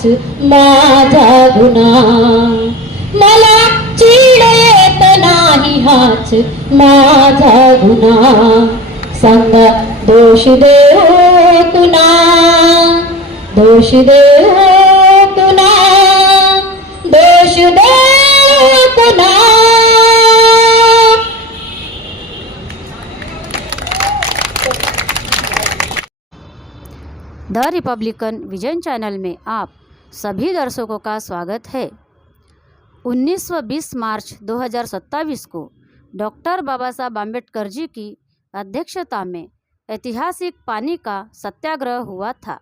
हाच माझा गुन्हा, मला चीड येत नाही हाच माझा गुन्हा, सांगा दोष देव कुणा, दोष देव कुणा, दोष देव कुणा. द रिपब्लिकन विजन चैनल में आप सभी दर्शकों का स्वागत है। 19 व 20 मार्च 2027 को डॉक्टर बाबा साहब आम्बेडकर जी की अध्यक्षता में ऐतिहासिक पानी का सत्याग्रह हुआ था,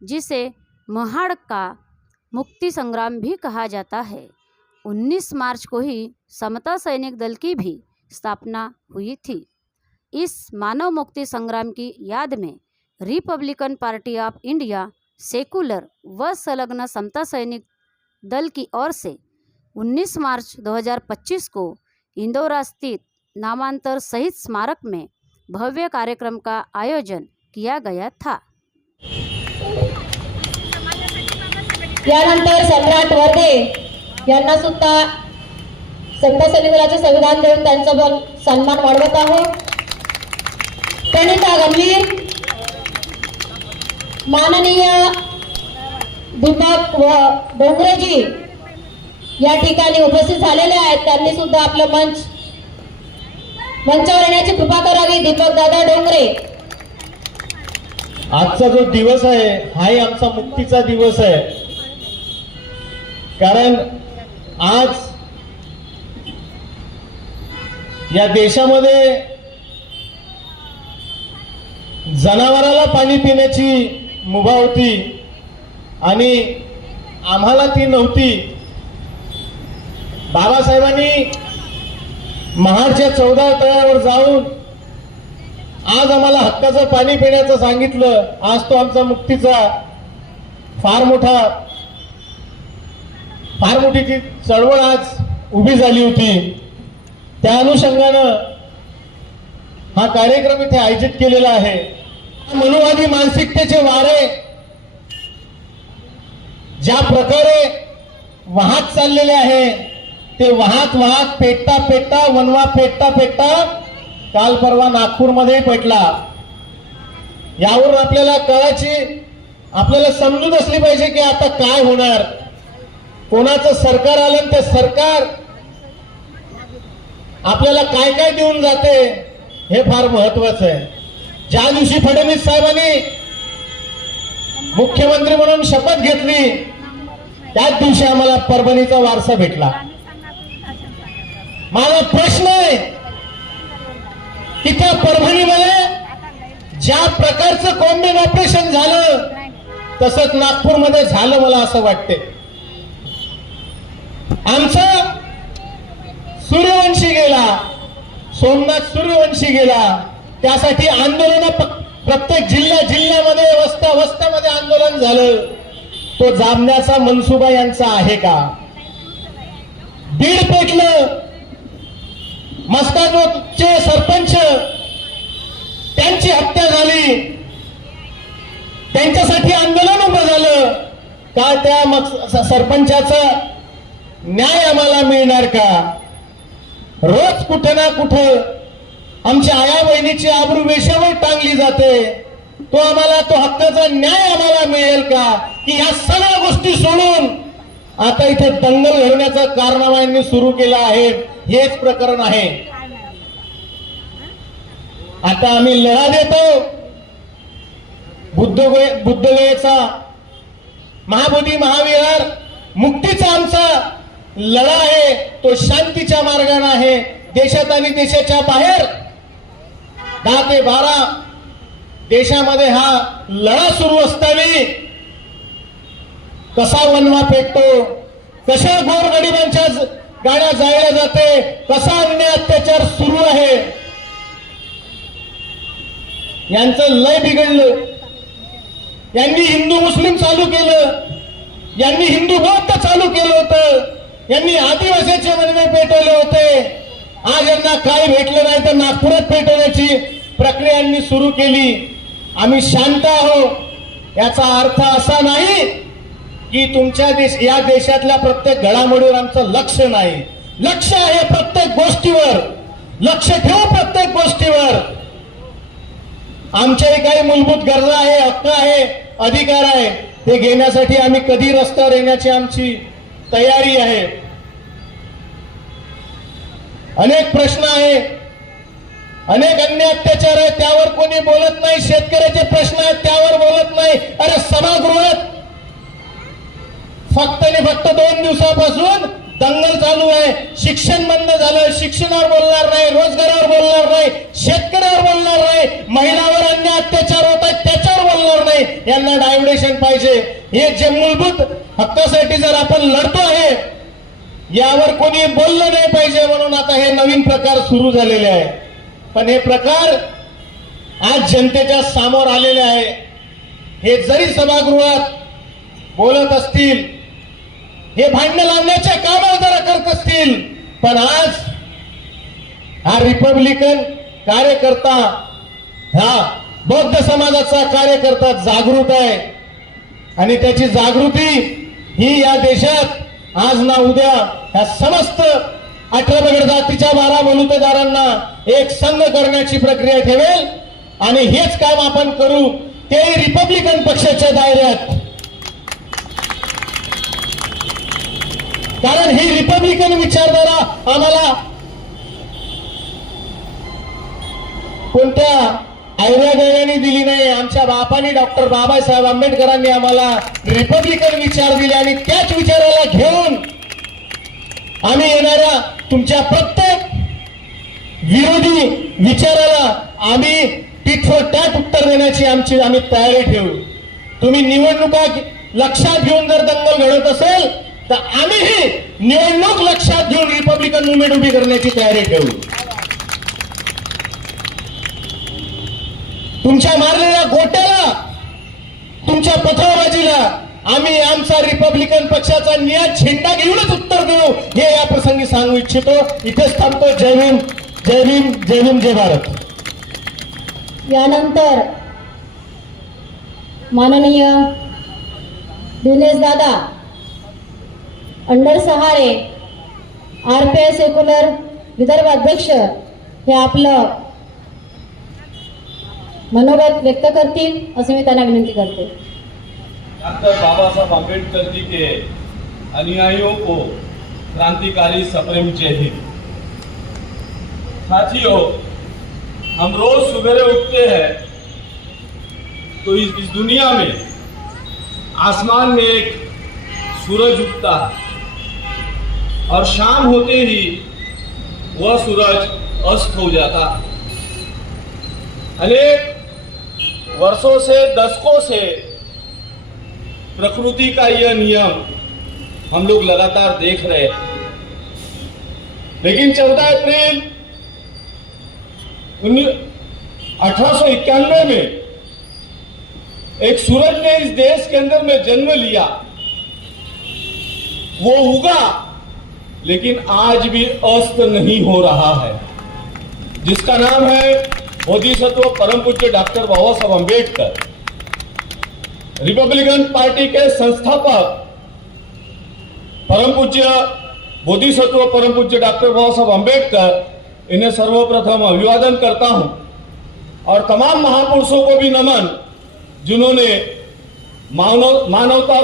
जिसे महाड़ का मुक्ति संग्राम भी कहा जाता है। 19 मार्च को ही समता सैनिक दल की भी स्थापना हुई थी। इस मानव मुक्ति संग्राम की याद में Republican party of India secular व संलग्न समता सैनिक दल की ओर से 19 मार्च 2025 को इंदौरा स्थित नामांतर शहीद स्मारक में भव्य कार्यक्रम का आयोजन किया गया था। यानंतर सम्राट वर्धे यांना सुद्धा समता सैनिक दलाचे संविधान देऊन त्यांचा सन्मान वाढवत आहोत। प्रणिता गंभीर, माननीय दीपक व डोंगरेजी या ठिकाणी उपस्थित झालेले आहेत, त्यांनी सुद्धा आपलं मंचावर येण्याची कृपा करावी। दीपक दादा डोंगरे, आजचा जो दिवस आहे हाही आमचा मुक्तीचा दिवस आहे, कारण आज या देशामध्ये जनावराला पाणी पिण्याची मुभा होती आणि आम्हाला ती नव्हती। बाबासाहेबांनी महाडच्या 14 तळ्यावर जाऊन आज आम्हाला हक्काचं पाणी पिण्याचं सांगितलं। आज तो आमचा मुक्तीचा फार मोठी चळवळ आज उभी झाली होती। त्या अनुषंगानं हा कार्यक्रम इथे आयोजित केलेला आहे। मनुवादी मानसिकतेचे वारे ज्या प्रकारे वाहत चाललेले आहे ते वाहत पेटता वनवा पेटता काल परवा नागपूरमध्ये पेटला। यावरून आपल्याला आपल्याला समजूत असली पाहिजे की आता काय होणार, कोणाचं सरकार आलं ते सरकार आपल्याला काय काय देऊन जाते हे फार महत्वाचं आहे। ज्या दिवशी फडणवीस साहेबांनी मुख्यमंत्री म्हणून शपथ घेतली त्याच दिवशी आम्हाला परभणीचा वारसा भेटला। माझा प्रश्न आहे की त्या परभणीमध्ये ज्या प्रकारचं कॉम्बिन ऑपरेशन झालं तसंच नागपूरमध्ये झालं मला असं वाटते। आमचा सूर्यवंशी गेला, सोमनाथ सूर्यवंशी गेला, त्यासाठी आंदोलन प्रत्येक जिल्ह्यामध्ये वस्त्यामध्ये आंदोलन झालं। तो जामण्याचा मनसुबा यांचा आहे का? बीड पेटलं, मस्तानचे सरपंच त्यांची हत्या झाली, त्यांच्यासाठी आंदोलन उभं झालं का? त्या सरपंचाचा न्याय आम्हाला मिळणार का? रोज कुठे ना कुठे आमच्या आया बहिणीची आबरू वेशावर टांगली जाते, तो हक्काचा न्याय आम्हाला मिळेल का? की या सगळ्या गोष्टी सोडून आता इथे दंगल घडवण्याचा कारनामा यांनी सुरू केला आहे, हेच प्रकरण आहे। आता आम्ही लढा देतो बुद्धगयेचा, महाबोधी महाविहार मुक्तीचा आमचा लढा आहे, तो शांतीच्या मार्गाने आहे। देशात आणि देशाच्या बाहेर 10 ते 12 देशामध्ये हा लढा सुरू असताना कसा वनवा पेटतो, कशा गोरगरिबांच्या गाड्या जाळल्या जाते, कसा अन्याय अत्याचार सुरू आहे, यांचं लय बिघडलं। यांनी हिंदू मुस्लिम चालू केलं, यांनी हिंदू बौद्ध चालू केलं होतं, यांनी आदिवासीचे मनवे पेटवले होते। आज यांना काय भेटलं नाही तर नागपुरात पेटवण्याची प्रक्रिया यांनी सुरू केली। आम्ही शांत आहोत, याचा अर्थ असा नाही की तुमच्या या देशातल्या प्रत्येक घडामोडीवर आमचं लक्ष नाही. लक्ष आहे प्रत्येक गोष्टीवर, लक्ष ठेवू प्रत्येक गोष्टीवर. आमच्याही काही मूलभूत गरजा आहे, हक्क आहे, अधिकार आहे, ते घेण्यासाठी आम्ही कधी रस्त्यावर येण्याची आमची तयारी आहे. अनेक प्रश्न आहे, अनेक अन्य अत्याचार आहे, त्यावर कोणी बोलत नाही. शेतकऱ्याचे प्रश्न आहेत, त्यावर बोलत नाही. अरे सभागृहात फक्त आणि फक्त 2 दिवसापासून दंगल चालू आहे. शिक्षण बंद झालं, शिक्षणावर बोलणार नाही, रोजगारावर बोलणार नाही, शेतकऱ्यावर बोलणार नाही, महिलांवर अन्य अत्याचार होत आहेत त्याच्यावर बोलणार नाही. यांना डायव्हर्शन पाहिजे. हे जे मूलभूत हक्कासाठी जर आपण लढतो आहे, यावर कोणी बोललं नाही पाहिजे, म्हणून आता हे नवीन प्रकार सुरू झालेले आहे. पण हे प्रकार आज जनतेच्या समोर आलेले आहे. हे जरी सभागृहात बोलत असतील, हे भांडण लावण्याचे काम जरा करत असतील, पण आज हा रिपब्लिकन कार्यकर्ता, हा बौद्ध समाजाचा कार्यकर्ता जागृत आहे. आणि त्याची जागृती ही या देशात आज ना उद्या ह्या समस्त 18 बिगड जातीच्या 12 बलुतेदारांना एक संघ करण्याची प्रक्रिया ठेवेल. आणि हेच काम आपण करू, ते रिपब्लिकन पक्षाच्या दायऱ्यात. कारण ही रिपब्लिकन विचारधारा आम्हाला कोणत्या आयऱ्या दिली नाही. आमच्या बापांनी डॉक्टर बाबासाहेब आंबेडकरांनी आम्हाला रिपब्लिकन विचार दिले आणि त्याच विचाराला घेऊन आम्ही येणाऱ्या तुमच्या प्रत्येक विरोधी विचाराला आम्ही टिट फॉर टॅट उत्तर देण्याची आम्ही तयारी ठेवू. तुम्ही निवडणुका लक्षात घेऊन जर दंगल घडत असेल तर आम्हीही निवडणूक लक्षात घेऊन रिपब्लिकन मुवमेंट उभी करण्याची तयारी ठेवू. तुमच्या मारलेल्या गोट्याला, तुमच्या पथावबाजीला आम्ही आमचा रिपब्लिकन पक्षाचा नियात झेंडा घेऊनच उत्तर देऊ, हे या प्रसंगी सांगू इच्छितो. इथेच थांबतो. जय भीम, जय भीम, जय भीम, जय भारत. यानंतर माननीय दिनेश दादा under Sahare RPI secular Vidarbha अध्यक्ष हे आपलं मनोगत व्यक्त करतील असे मी त्यांना विनंती करते. डॉक्टर बाबा साहब अम्बेडकर जी के अनुयायियों को क्रांतिकारी सप्रेम जय हिंद. साथियों, हम रोज सवेरे उठते हैं तो इस दुनिया में आसमान में एक सूरज उगता है और शाम होते ही वह सूरज अस्त हो जाता है. अनेक वर्षों से, दशकों से प्रकृति का यह नियम हम लोग लगातार देख रहे हैं. लेकिन 14 अप्रैल 1891 में एक सूरज ने इस देश के अंदर में जन्म लिया. वो उगा, लेकिन आज भी अस्त नहीं हो रहा है, जिसका नाम है बोधिसत्व परम पूज्य डॉक्टर बाबा साहब अम्बेडकर. रिपब्लिकन पार्टी के संस्थापक परम पूज्य बोधिसत्व परम पूज्य डॉक्टर बाबा साहब अम्बेडकर, इन्हें सर्वप्रथम अभिवादन करता हूं. और तमाम महापुरुषों को भी नमन, जिन्होंने मानवता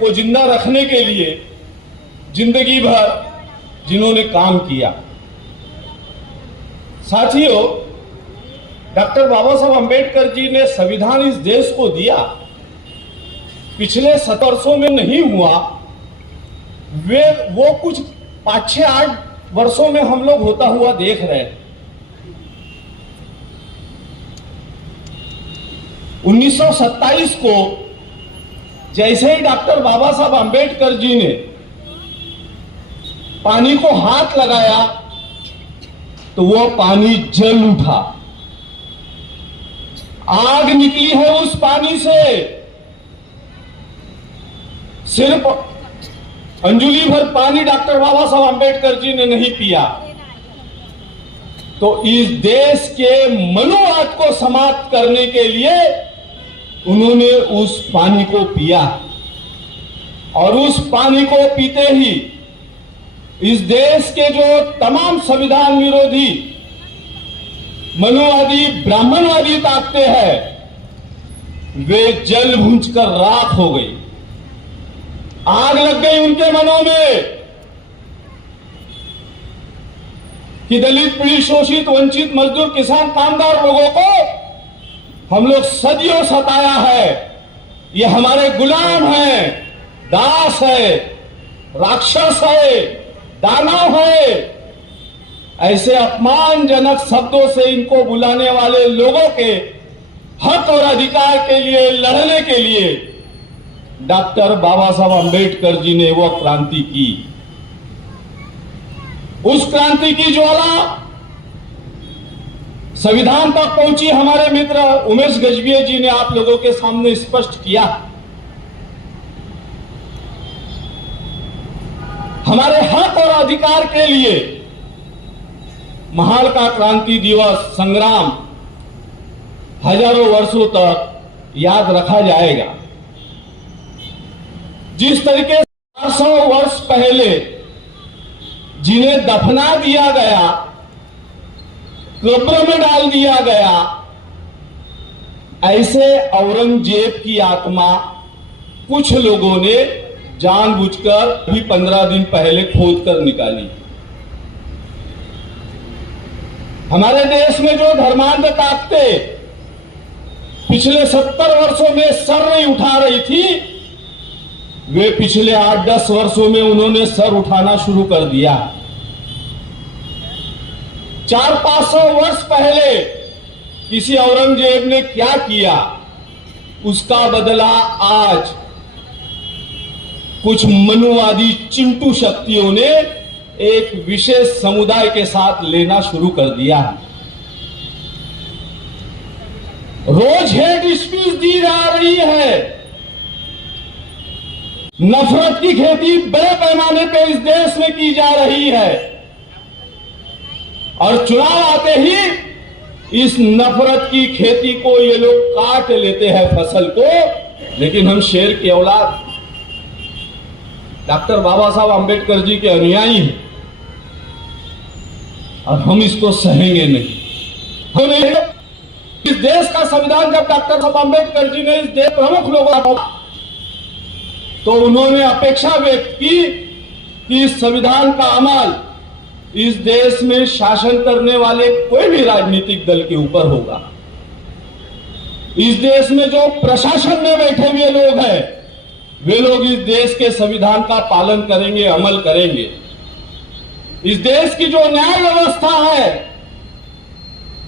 को जिंदा रखने के लिए जिंदगी भर जिन्होंने काम किया. साथियों, डॉक्टर बाबा साहब अम्बेडकर जी ने संविधान इस देश को दिया, पिछले 7 वर्षों में नहीं हुआ. वो कुछ 5-6-8 वर्षों में हम लोग होता हुआ देख रहे हैं. 1927 को जैसे ही डॉक्टर बाबा साहब अम्बेडकर जी ने पानी को हाथ लगाया तो वो पानी जल उठा. आग निकली है उस पानी से. सिर्फ अंजुली भर पानी डॉक्टर बाबा साहब अम्बेडकर जी ने नहीं पिया, तो इस देश के मनुवाद को समाप्त करने के लिए उन्होंने उस पानी को पिया. और उस पानी को पीते ही इस देश के जो तमाम संविधान विरोधी मनुवादी ब्राह्मणवादी ताकतें हैं वे जल भूंज कर राख हो गई, आग लग गई उनके मनों में कि दलित, पीड़ित, शोषित, वंचित, मजदूर, किसान, कामगार लोगों को हम लोग सदियों सताया है, ये हमारे गुलाम हैं, दास है, राक्षस है, दानव है। ऐसे अपमानजनक शब्दों से इनको बुलाने वाले लोगों के हक और अधिकार के लिए लड़ने के लिए डॉक्टर बाबा साहब अंबेडकर जी ने वो क्रांति की। उस क्रांति की ज्वाला संविधान तक पहुंची। हमारे मित्र उमेश गजभिये जी ने आप लोगों के सामने स्पष्ट किया। हमारे हक और अधिकार के लिए महाल का क्रांति दिवस संग्राम हजारों वर्षों तक याद रखा जाएगा। जिस तरीके से 400 वर्ष पहले जिन्हें दफना दिया गया, कब्र में डाल दिया गया, ऐसे औरंगजेब की आत्मा कुछ लोगों ने जानबूझकर भी 15 दिन पहले खोद कर निकाली। हमारे देश में जो धर्मांध ताकतें पिछले 70 वर्षों में सर नहीं उठा रही थी, वे पिछले 8-10 वर्षों में उन्होंने सर उठाना शुरू कर दिया। 400-500 वर्ष पहले किसी औरंगजेब ने क्या किया, उसका बदला आज कुछ मनुवादी चिंटू शक्तियों ने एक विशेष समुदाय के साथ लेना शुरू कर दिया। रोज हेट स्पीच दी जा रही है, नफरत की खेती बड़े पैमाने पे इस देश में की जा रही है, और चुनाव आते ही इस नफरत की खेती को ये लोग काट लेते हैं, फसल को। लेकिन हम शेर की औलाद डॉक्टर बाबा साहब अंबेडकर जी के अनुयायी हैं और हम इसको सहेंगे नहीं। हमें इस देश का संविधान जब डॉक्टर साहब अंबेडकर जी ने इस देश प्रमुख लोगों को, तो उन्होंने अपेक्षा व्यक्त की कि इस संविधान का अमल इस देश में शासन करने वाले कोई भी राजनीतिक दल के ऊपर होगा। इस देश में जो प्रशासन में बैठे हुए लोग हैं, वे लोग इस देश के संविधान का पालन करेंगे, अमल करेंगे। इस देश की जो न्याय व्यवस्था है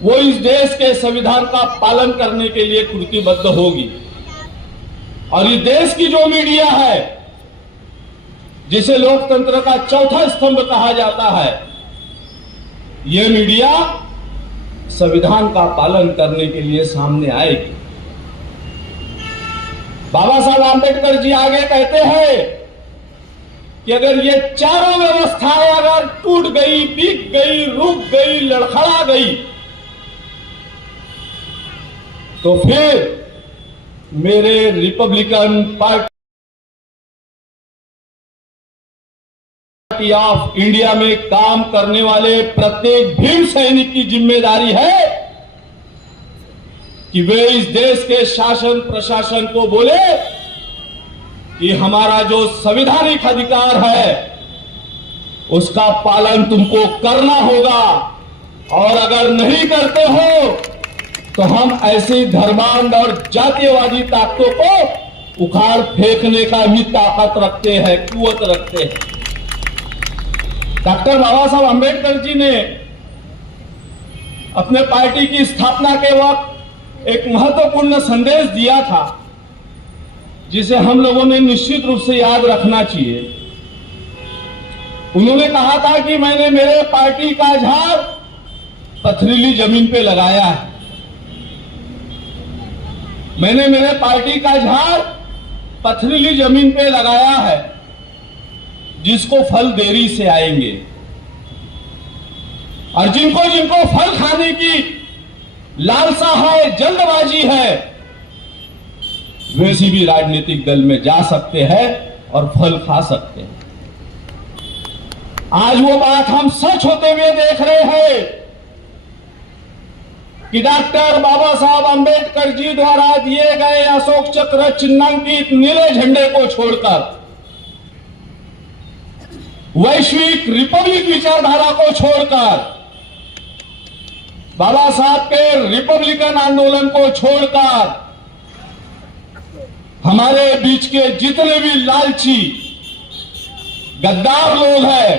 वो इस देश के संविधान का पालन करने के लिए कृतिबद्ध होगी। और इस देश की जो मीडिया है, जिसे लोकतंत्र का चौथा स्तंभ कहा जाता है, यह मीडिया संविधान का पालन करने के लिए सामने आएगी। बाबा साहब आंबेडकर जी आगे कहते हैं कि अगर ये चारों व्यवस्थाएं अगर टूट गई, बिक गई, रुक गई, लड़खड़ा गई, तो फिर मेरे रिपब्लिकन पार्टी ऑफ इंडिया में काम करने वाले प्रत्येक भीम सैनिक की जिम्मेदारी है कि वे इस देश के शासन प्रशासन को बोले कि हमारा जो संवैधानिक अधिकार है उसका पालन तुमको करना होगा, और अगर नहीं करते हो तो हम ऐसी धर्मांध और जातीयवादी ताकतों को उखाड़ फेंकने का भी ताकत रखते हैं, कुवत रखते हैं। डॉक्टर बाबा साहब अंबेडकर जी ने अपने पार्टी की स्थापना के वक्त एक महत्वपूर्ण संदेश दिया था, जिसे हम लोगों ने निश्चित रूप से याद रखना चाहिए। उन्होंने कहा था कि मैंने मेरे पार्टी का झाड़ पथरीली जमीन पे लगाया है, मैंने मेरे पार्टी का झाड़ पथरीली जमीन पे लगाया है, जिसको फल देरी से आएंगे, और जिनको जिनको फल खाने की लालसा है, जल्दबाजी है, वे किसी भी राजनीतिक दल में जा सकते हैं, और फल खा सकते हैं। आज वो बात हम सच होते हुए देख रहे हैं कि डॉक्टर बाबा साहब अंबेडकर जी द्वारा दिए गए अशोक चक्र चिन्हांकित नीले झंडे को छोड़कर, वैश्विक रिपब्लिक विचारधारा को छोड़कर, बाबा साहब के रिपब्लिकन आंदोलन को छोड़कर हमारे बीच के जितने भी लालची गद्दार लोग हैं,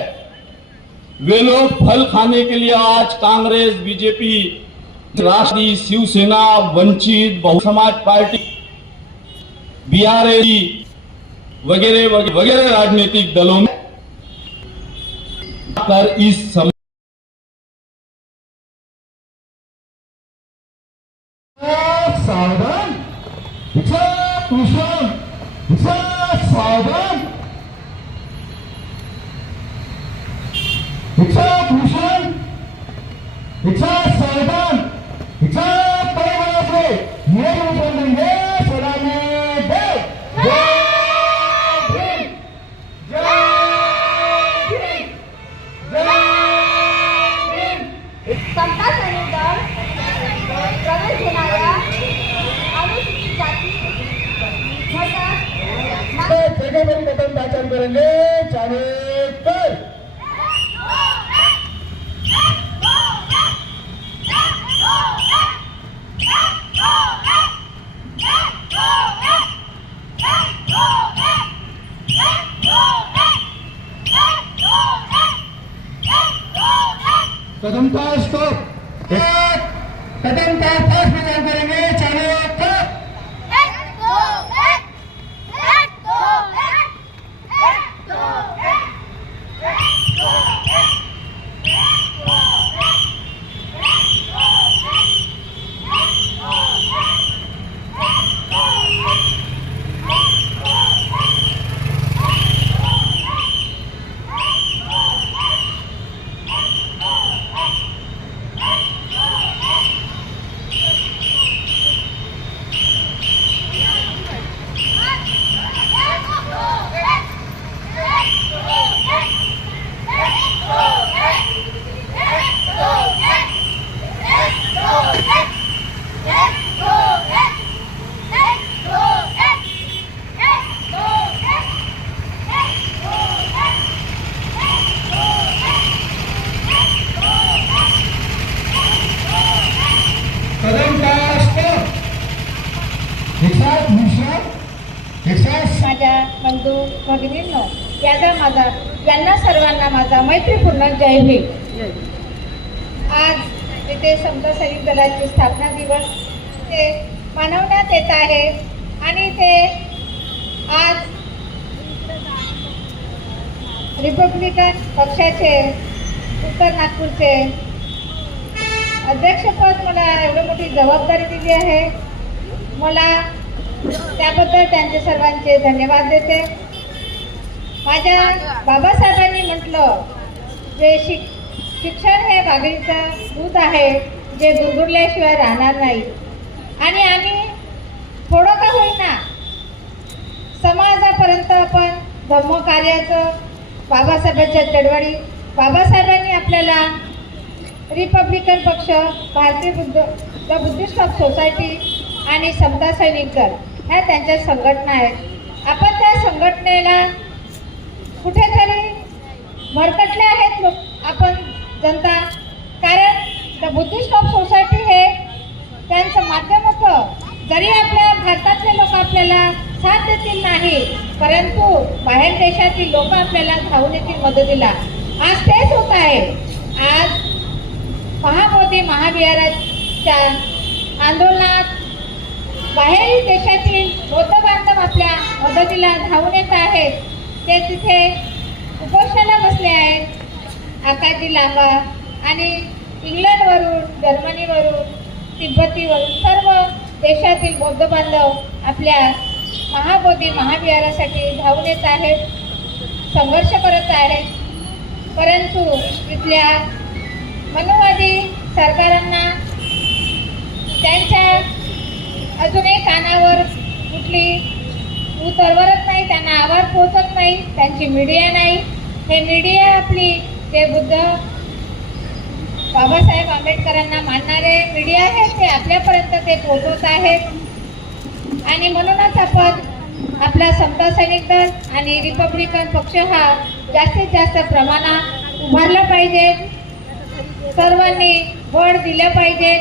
वे लोग फल खाने के लिए आज कांग्रेस, बीजेपी, राष्ट्रीय, शिवसेना, वंचित बहु समाज पार्टी, बीआरएस वगैरह वगैरह राजनीतिक दलों में कर इस समय सावधान, सावधान, सावधान, भूषण, सावधान, परिवार ये देंगे सलामी दे। समता सैनिक दल प्रवेश घेणाऱ्या अनुसूचित जाती घटक जगह बड़ी कदम पहचान करेंगे चाहे कर। कदम का स्टॉप, कदम का फास्ट प्रचार करेंगे चाहे कर। माझ्या बंधू भगिनींनो, यांना सर्वांना माझा मैत्रीपूर्ण जय भीम। आज इथे समता सैनिक दलाची स्थापना दिवस ते मनवण्यात येत आहे आणि ते आज रिपब्लिकन पक्षाचे उत्तर नागपूरचे अध्यक्षपद मला एवढी मोठी जबाबदारी दिली आहे। मला त्याबद्दल त्यांचे सर्वांचे धन्यवाद देते। माझ्या बाबासाहेबांनी म्हटलं जे शिक्षण हे वाघिणीचं दूध आहे जे गुरगुरल्याशिवाय राहणार नाही, आणि आम्ही थोडं का होईना समाजापर्यंत आपण धर्मकार्याचं बाबासाहेबांच्या चळवळी, बाबासाहेबांनी आपल्याला रिपब्लिकन पक्ष, भारतीय बुद्धिस्ट सोसायटी आणि समता सैनिक दल ह्या त्यांच्या संघटना आहेत। आपण त्या संघटनेला कुठेतरी भरकटले आहेत लोक, आपण जनता, कारण बुद्धिस्ट सोसायटी हे त्यांचं माध्यम होतं। जरी आपल्या भारतातले लोक आपल्याला साथ देतील नाही, परंतु बाहेर देशातील लोक आपल्याला धावून येतील मदतीला। आज तेच होत आहे। आज महामोदी महाविहाराच्या आंदोलनात बाहेरील देशातील बौद्ध बांधव आपल्या मदतीला धावून येत आहेत। ते तिथे उपोषणाला बसले आहेत। आकाजी लांबा आणि इंग्लंडवरून, जर्मनीवरून, तिब्बतीवरून सर्व देशातील बौद्ध बांधव आपल्या महाबोधी महाविहारासाठी धावून येत आहेत, संघर्ष करत आहेत। परंतु तिथल्या मनोवादी सरकारांना त्यांच्या अजूनही कानावर कुठली उतरवत नाही, त्यांना आवाज पोहोचत नाही, त्यांची मीडिया नाही. हे मीडिया आपली ते बुद्ध बाबासाहेब आंबेडकरांना मानणारे मीडिया आहेत, ते आपल्यापर्यंत ते पोहोचवत आहेत. आणि म्हणूनच आपण आपला समता सैनिक दल आणि रिपब्लिकन पक्ष हा जास्तीत जास्त प्रमाणात उभारला पाहिजे. सर्वांनी बळ दिलं पाहिजे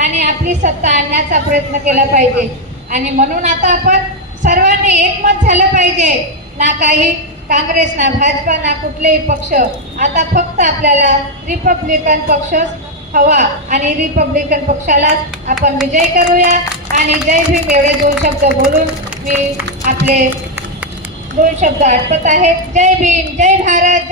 आणि आपली सत्ता आणण्याचा प्रयत्न केला पाहिजे. आणि म्हणून आता आपण सर्वांनी एकमत झालं पाहिजे. ना काही काँग्रेस, ना भाजपा, ना कुठलेही पक्ष. आता फक्त आपल्याला रिपब्लिकन पक्षच हवा आणि रिपब्लिकन पक्षालाच आपण विजय करूया. आणि जय भीम एवढे 2 शब्द बोलून मी आपले 2 शब्द आटपत आहेत. जय भीम, जय भारत.